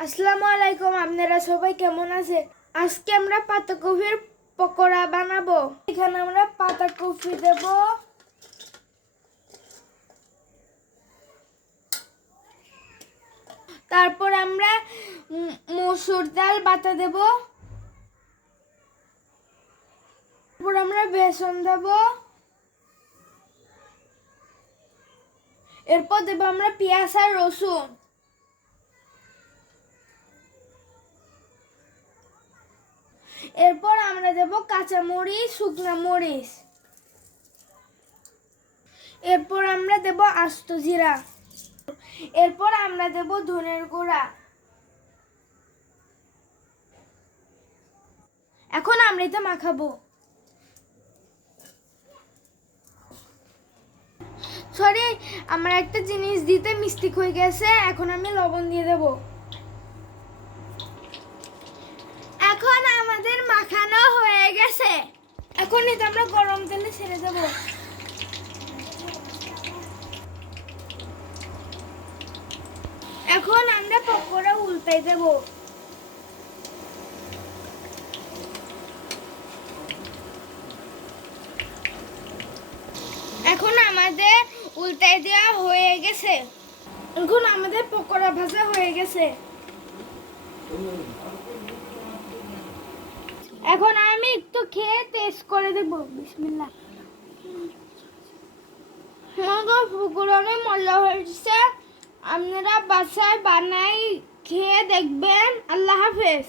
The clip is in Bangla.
আসসালামু আলাইকুম, আপনারা সবাই কেমন আছে আজকে আমরা পাতাকপির পকোড়া বানাবো। এখানে আমরা পাতাকপি দেব। তারপর আমরা মসুর ডাল বাটা দেব। তারপর আমরা বেসন দেব। এরপর দেবো আমরা পেঁয়াজ আর রসুন। এরপর আমরা দেব কাঁচা মরিচ, শুকনা মরিচ। এরপর আমরা দেব আস্ত জিরা। এরপর আমরা দেব ধনের গুঁড়া। এখন আমরা এটা মাখাবো। সরি আমার একটা জিনিস দিতে মিস্টেক হয়ে গেছে, এখন আমি লবণ দিয়ে দেব এখন আমাদের মাখানো হয়ে গেছে এখন এটা আমরা গরম তেলে ছেড়ে দেব। এখন আমরা পকোড়া উল্টাই দেব। এখন আমাদের উল্টাই দেওয়া হয়ে গেছে। এখন আমাদের পকোড়া ভাজা হয়ে গেছে। এখন একটু খেয়ে টেস্ট করে দেবো। বিসমিল্লাহ। আমাদের ফুকুরনে মজা হয়েছে। আপনারা বাসায় বানাই খেয়ে দেখবেন। আল্লাহ হাফেজ।